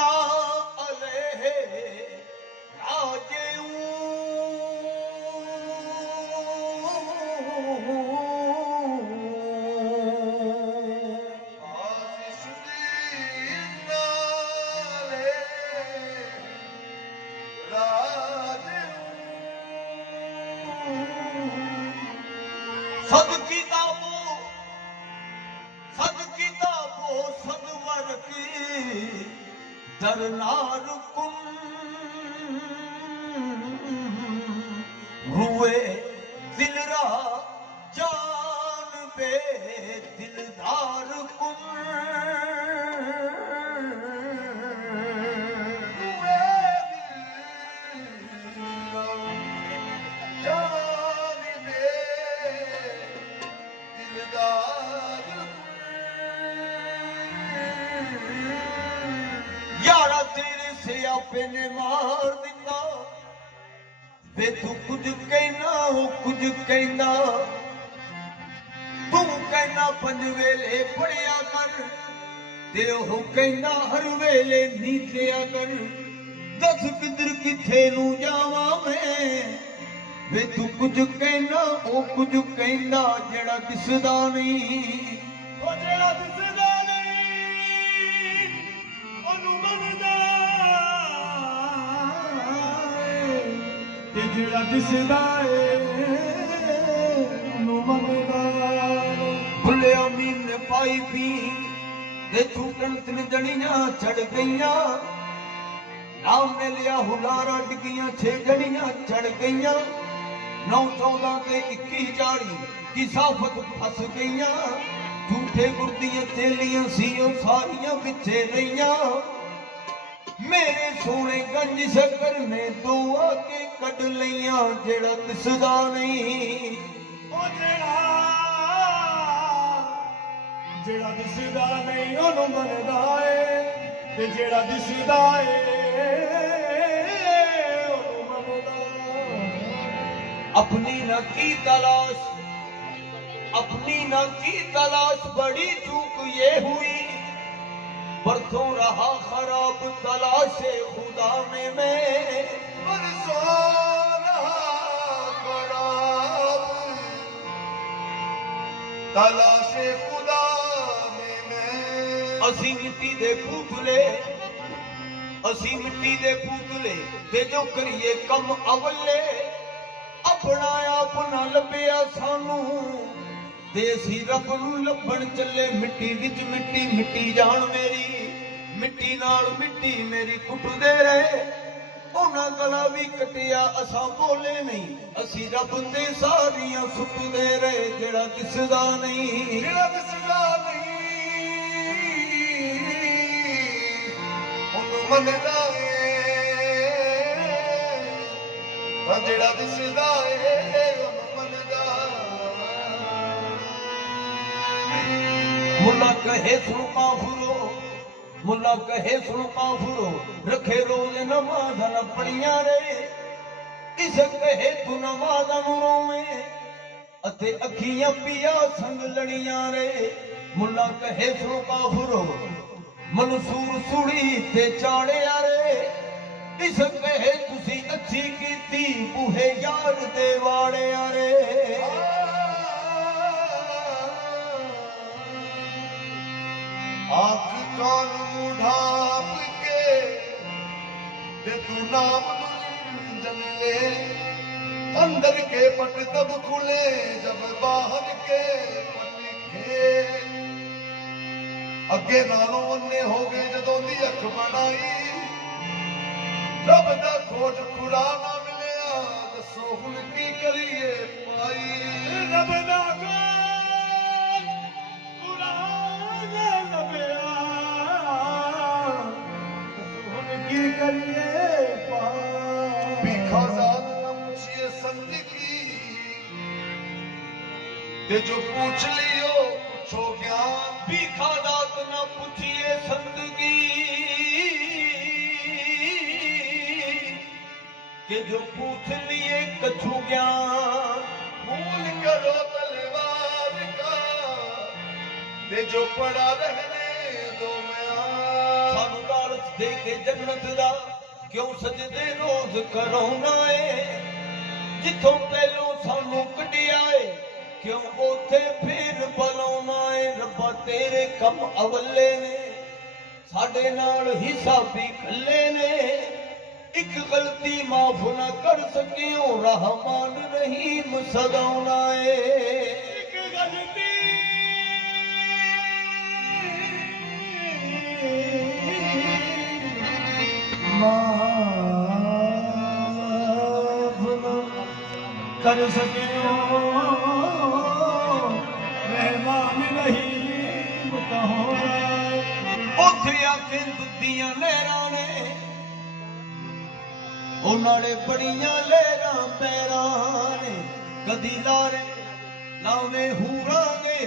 ना अलह राजेऊ सद किताबो सदवर की दरनार कुन हुए दिलरा जान बे दिलदार कुन यारा तेरे से आपे ने मार दिता वे तू कुछ कहना हो कुछ कहना तू कहना पंज वेले पढ़िया कर ते हो कहना हर वेले नीतिया कर दस किधर किथे नू जावा मैं वे तू कुछ कहना ओ कुछ कहना जेड़ा दिसदा नहीं ओ जेड़ा दिसदा जेड़ा दिसदा नु मनदा भुलिया मीन ने पाई पी दे तू कंतन जड़ियां चढ़ गईयां नाम ने लिया हुलारा डिगियां छे जड़ियां चढ़ गईयां 9 14 ते 21 जाड़ी की साफत फस गईयां झूठे गुरदियां चेलियां सीओ सारियां पिछे रहियां मेरे सोने गंज शकर ने दो आके कट लिया जेड़ा दिसदा नहीं ओ जेड़ा दिसदा नहीं ओनू मनदा है ते जेड़ा दिसदा है ओनू मनदा अपनी न की तलाश बड़ी चूक ये हुई बरसों रहा खराब तलाशे खुदा में मैं बरसों रहा खराब तलाशे खुदा में मैं असी मिट्टी दे पुतले ते जो करिए कम अवले अपना लभ्या सानू देसी रब नू लभण चले मिट्टी विच मिट्टी जान मेरी मिट्टी नाल मिट्टी मेरी कुटदे रहे उन्हां गला भी कटिया असां बोले नहीं असी रब ते सारियां सुटदे रहे जेड़ा दिसदा नहीं ओनू मनदा है जेड़ा दिसदा है मुल्ला कहे सुन काफुरो रखे रोज नमाज़ न पढ़िया रे इस कहे तू नमाज़ नू रोवे अते अखियां पिया संग लड़िया रे मुल्ला कहे सुन काफुरो मनसूर सुड़ी ते चाड़िया रे इस कहे तुसी अच्छी कीती बूहे यार दे वाड़िया रे आँख कान ढाप के दे तू नाम जमले अंदर के पट तब खुले जब बाहर के पट के अगे नालों अन्ने हो गए जदों दी अख बनाई रब दा खोज खुदा ना मिलिया दसो हुण की करिए पाई रब दा जो पूछ लियो छो ज्ञान भीखा दात न पूछिए संदगी के जो पूछ लिए कछु ज्ञान भूल करो तलवार का दे जो पड़ा रहने दो मैं सानू दालत दे के जन्नत दा क्यों सजदे रोज कराउना है जिथों पहलों सानू कढिया है क्यों उथे फिर बुलाउना है रब्बा तेरे कम अवले ने साडे नाल हिसाबी खल्ले ने एक गलती माफ ना कर सकियो रहमान रहीम सदाउना है एक गलती कर सके रहमान रहीम कहो उथे आखे दुद्धियां लहरां ने ओ नाले बड़ियां लहरां पैरां ने कदी लारे लावे हूरां दे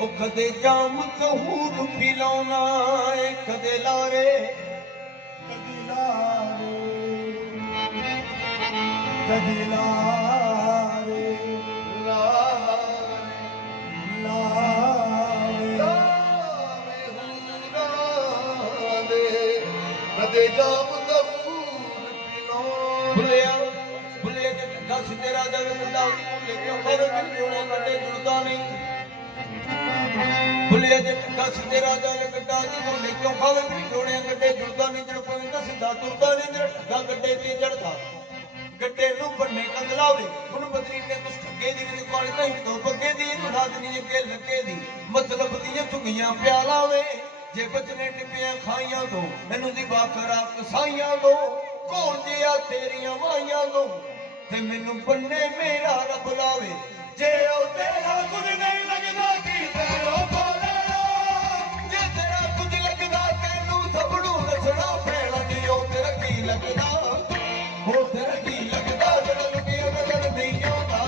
ओ कदे जाम कहूर पिलाउना है कदे लारे कदी लारे कदे जाम भुलिया भुलिया के दस तेरा दर बंदा लेके खैर जोड़े कटे जुड़दा नहीं भुलिया के दस तेरा दर गड्डा जो लेके खावे भी जोड़े कटे जुड़दा नहीं जड़ कोई ना सीधा तुरदा नहीं जड़ ठगा गड्डे ते चढ़दा गड्डे नु बनने कंदलावे उन बदली ने कुछ ठगे दी ने कोल नहीं तो बगे दी रात नी के लगे दी मतलब दी ठुगियां प्यालावे जे बचने टिपियां खाइयां दो मैनू दी बाखरा कसाइयां दो कोल जिया तेरियां माइयां दो ते मैनू बन्ने मेरा रब लावे जे ओ तेरा कुछ नहीं लगदा की तेरो बोले जे तेरा कुछ लगदा तैनू सबड़ू नचना पैना जी ओ तेरा की लगदा ओ तेरा की लगदा जड़ा लुकिया नजर नहीं आउंदा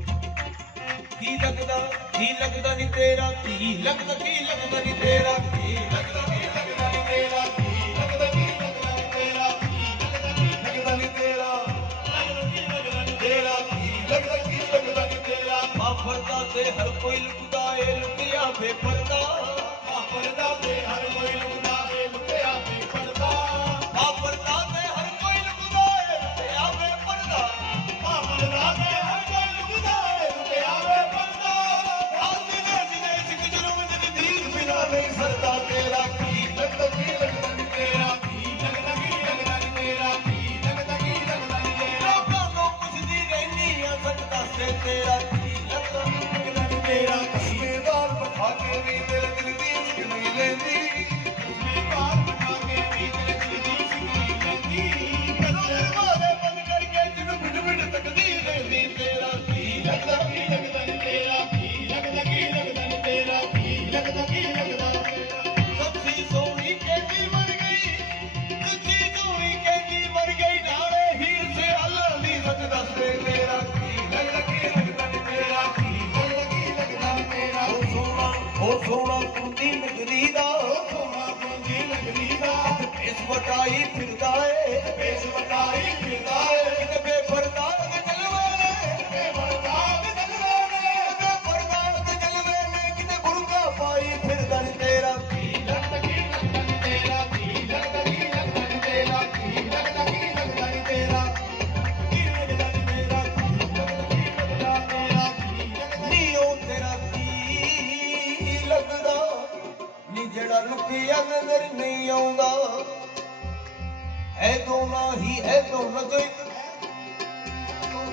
की लगदा नहीं तेरा की लगदा नहीं तेरा की लगदा नहीं तेरा की लगदा नहीं तेरा की लगदा नहीं तेरा तेरा की लगदा नहीं तेरा बाफरदा ते हर कोई लुकदा ए लुकिया बेपरदा बाफरदा ते हर कोई लुकदा ए लुकिया बेपरदा बाफरदा ते हर कोई लुकदा ए लुकिया बेपरदा बाफरदा ते हर कोई लुकदा ए लुकिया बेपरदा नहीं सरदा तेरा की लगदा नहीं तेरा की लगदा नहीं तेरा की लगदा नहीं तेरा लोगों कुछ दी रहनी है सकदा से तेरा की लगदा नहीं तेरा कश्मीरदार बैठा के भी तेरे दिल दी सिक नहीं लेंदी कश्मीरदार बैठा के भी तेरे दिल दी सिक नहीं लेंदी कदों दरवाजे बंद करके जिन बिट बिट तकदी रहंदी तेरा की लगदा नहीं तेरा की लगदा नहीं तेरा की लगदा नहीं सोना कुंडी नगरी दा सोना कुंडी नगरी दा पेश वटाई फिरदा है पेश वटाई फिरदा है किते बेपरदा ते चलवे ने बेपरदा ते चलवे ने बेपरदा ते चलवे ने किते बुड़का पाई फिरदा नहीं तेरा की लगदा नहीं तेरा की लगदा नहीं तेरा की लगदा नहीं तेरा की लगदा नहीं तेरा की लगदा नहीं तेरा की नी ओ तेरा लगदा नी जड़ा लुकिया नजर नहीं आउंदा है दोना ही है दोना तो एक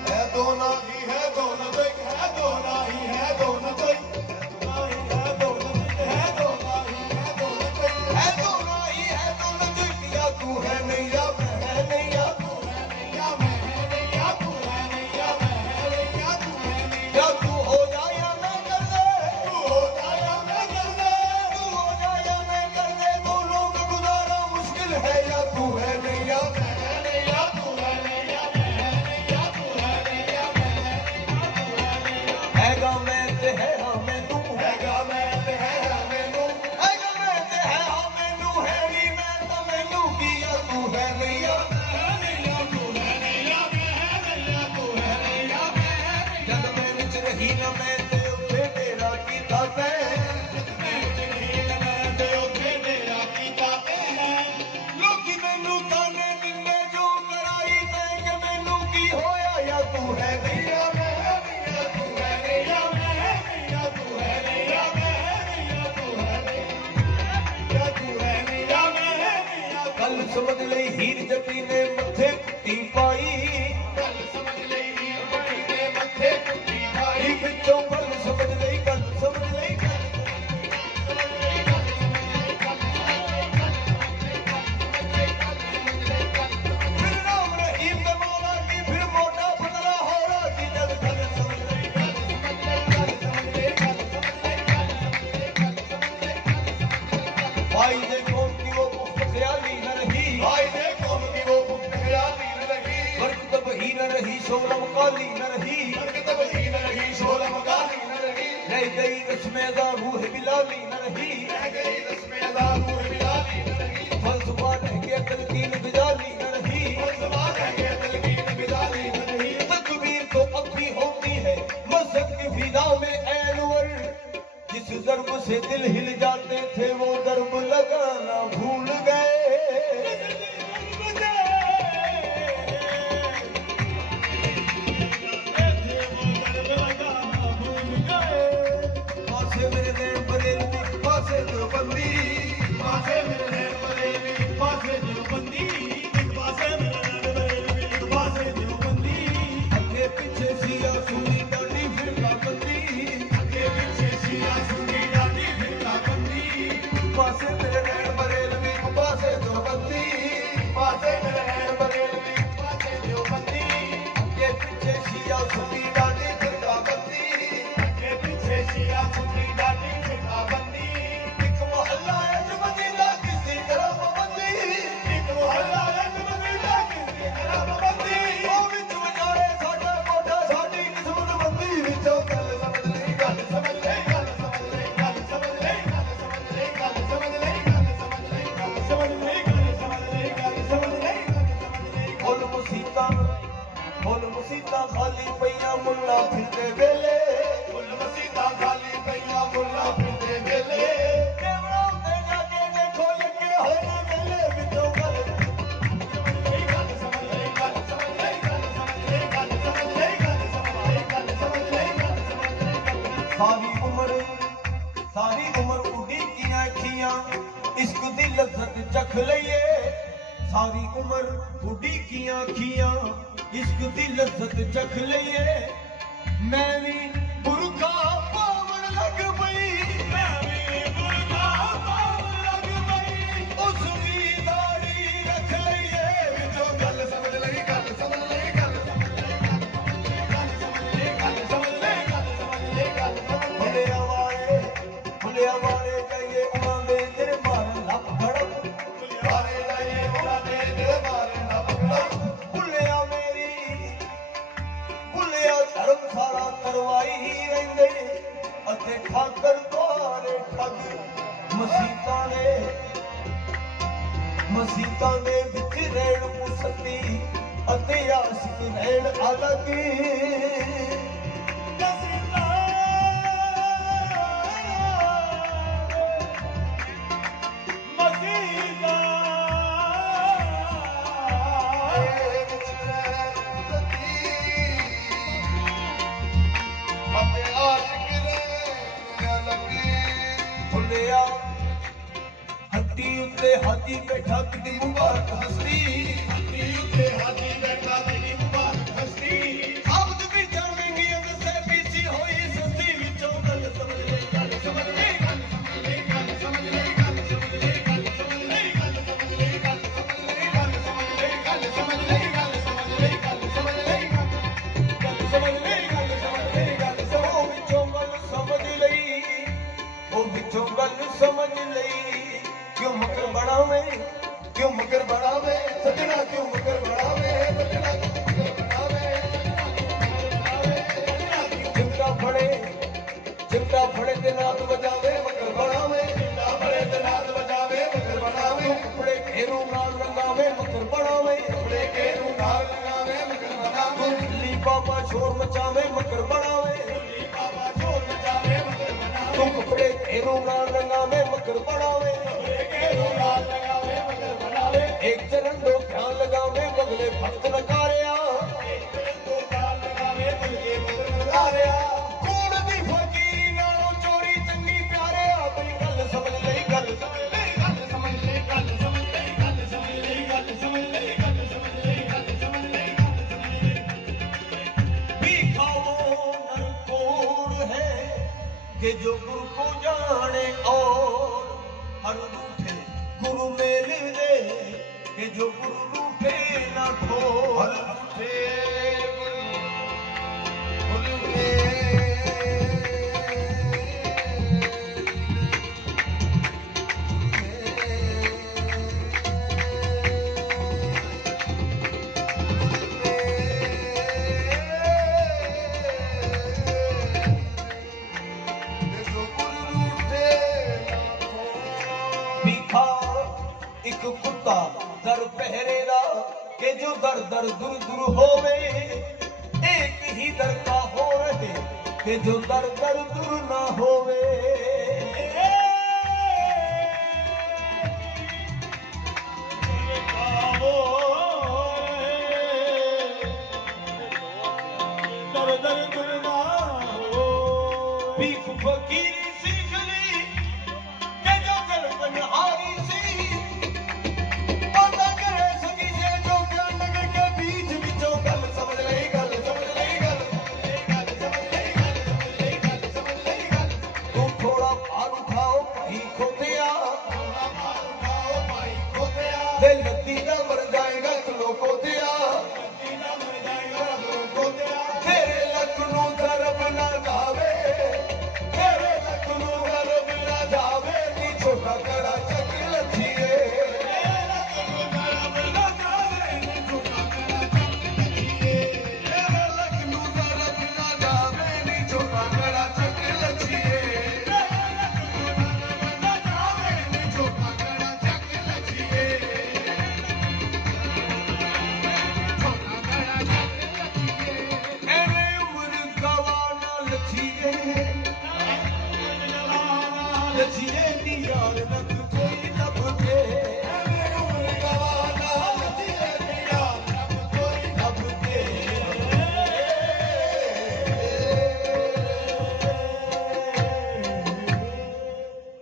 है दोना ही है दोना तो एक है दोना ही है दोना तो एक है दोना ही है दोना तो एक है दोना ही है दोना तो एक या तू है नहीं या मैं है नहीं या तू है नहीं या मैं है नहीं या तू है नहीं या मैं है नहीं या तू है नहीं या तू हो जा या मैं कर दे तू हो जा या भाई ने कौम की वो पुख्तयारी न रही, बरकत वही न रही, शोरम काली न रही, बरकत वही न रही, शोरम काली न रही, रह गई रस्मेदा रूह बिलाली न रही, रह गई रस्में अदा रूह बिलाली न रही, फलसफा रह गया तलकीन बिजाली न रही, फलसफा रह गया तलकीन बिजाली न रही। तकबीर तो अब भी होती है मस्जिद की फिजा में ऐनवर, जिस दर्ब से दिल हिल जाते थे वो दर्ब लगाना भूल गए। पासे मेरे नैन बरेलवी, पासे देवबंदी, पासे मेरे नैन बरेलवी, पासे देवबंदी, पासे मेरे नैन बरेलवी, पासे देवबंदी, आगे पीछे सिया सुनी डाली फिरका बंदी, आगे पीछे शिया सुन्नी डाली फिरका बंदी, पासे मेरे नैन बरेलवी, पासे देवबंदी, पासे मेरे नैन बरेलवी, पासे देवबंदी, आगे पीछे सिया सुनी डाली फिरका बंदी, आगे पीछे शिया सुन्नी डाली फिरका बंदी, एक मोहल्ला है जो मदीना किसी तरह पाबंदी, एक मोहल्ला है जो मदीना किसी तरह पाबंदी, ਉਹ ਵਿੱਚ ਵਿਚਾਰੇ ਸਾਡਾ ਕੋਠਾ ਸਾਡੀ ਕਿਸਮਤ ਬੰਦੀ ਵਿੱਚੋਂ ਗੱਲ ਸਮਝ ਲਈ ਗੱਲ समझ ले गल समझ ले गल समझ ले गल समझ ले गल समझ ले गल समझ ले गल समझ ले गल समझ ले गल समझ ले गल समझ ले ਫੁੱਲ ਮੁਸੀਤਾਂ ਖਾਲੀ ਪਈਆਂ ਮੁੱਲਾ ਫਿਰਦੇ ਵੇਲੇ फुल मसीदा खाली पईया मुल्ला फिरदे वेले ਕੇਵਲਾਂ ਤੇ ਜਾ ਕੇ ਦੇਖੋ ਲੱਗੇ ਹੋਏ ਨੇ ਮੇਲੇ ਵਿੱਚੋਂ ਗੱਲ गल समझ ले गल समझ ले गल समझ ले गल समझ ले गल समझ ले गल समझ ले गल समझ ले ਸਾਰੀ ਉਮਰ ਉਡੀਕੀਆਂ ਅੱਖੀਆਂ ਇਸ਼ਕ ਦੀ ਲਜ਼ਤ ਚਖ ਲਈਏ ਸਾਰੀ ਉਮਰ ਉਡੀਕੀਆਂ ਅੱਖੀਆਂ ਇਸ਼ਕ ਦੀ ਲਜ਼ਤ ਚਖ ਲਈਏ ਮੈਂ ਵੀ ਬੁਰਖਾ ਪਾਵਣ ਲੱਗ ਪਈ मैं भी बुरखा पावन लग पई ਉਸ ਵੀ ਦਾੜੀ ਰੱਖ ਲਈਏ ਵਿੱਚੋਂ गल समझ ले गल समझ ले गल समझ ले गल समझ ले गल समझ ले गल समझ ले गल समझ ले ਭੁੱਲਿਆ ਵਾਰੇ ਜਾਈਏ ਉਹਨਾਂ ਦੇ ਤੇਰੇ ਮਾਰਨ ਲੱਭ ਖੜਕ बारे जाइए उड़ा दे दिल मारे ना पकड़ा ਭੁੱਲਿਆ ਧਰਮਸ਼ਾਲਾ ਕਰਵਾਈ ਹੀ ਰਹਿੰਦੇ ਅਤੇ ਠਾਕਰ ਦੁਆਰੇ ਠੱਗ ਮਸੀਤਾਂ ਦੇ ਵਿੱਚ ਰਹਿਣ ਮੁਸੱਤੀ ਅਤੇ ਆਸ਼ਿਕ ਰਹਿਣ ਅਲੱਗ ਭੁੱਲਿਆ ਹੱਟੀ ਉੱਤੇ ਹਾਥੀ ਬੈਠਾ ਕਿੰਨੀ ਮੁਬਾਰਕ ਹਸਤੀ ਆਬਦ ਵੀ ਜਾਵੇਂਗੀ ਅੰਦਰ ਪੀਛੀ ਹੋਈ ਸਸਤੀ ਵਿੱਚੋਂ ਗੱਲ ਸਮਝ ਲੈ ਗੱਲ ਸਮਝ ਲੈ समझ लई क्यों मकर बढ़ावे सजना क्यों मकर बढ़ावे सजना क्यों मकर बढ़ावे चिमटा फड़े ते नाद बजावे मकर बढ़ावे कपड़े घेरू नाल लगावे मकर बढ़ावे दिल्ली बाबा शोर मचावे मकर बढ़ावे तू कपड़े घेरू नाल लगावे मकर बढ़ावे एक चरण दो ध्यान लगावे बगले भक्त नकारिया कूड़ दी फकीरी नालों चोरी चंगी प्यारिया बड़ी गल समझ लई गल समझ भी खाओ नरकोड़ है कि जो गुरु को जाने और हर रूठे गुरु मेल दे कि जो गुरु रूठे ना ठोर जो दर दर दुर दुर होवे एक ही दर का हो रहे के जो दर दर दुर ना होवे भीख फकीरी सीख ली के जो जल बनहारी सी पता करे सकी से जो ज्ञान नगर के बीच बिचो गल समझ ले गल समझ ले गल समझ ले गल समझ ले गल तुम थोड़ा भार उठाओ भाई खोतिया थोड़ा भार उठाओ भाई खोतिया दे नतीजा मर जाएगा तुलो को दिया नतीजा मर जाएगा तुलो को दिया तेरे लखनऊ तरफ ना जावे छोटा कड़ा चक्र लखिए लखनऊ तरफ ना जावे नी छोटा कड़ा चक्र लखिए छोटा कड़ा चक्र लखिए मेरे उम्र गवाना लखिए लखिए नी यार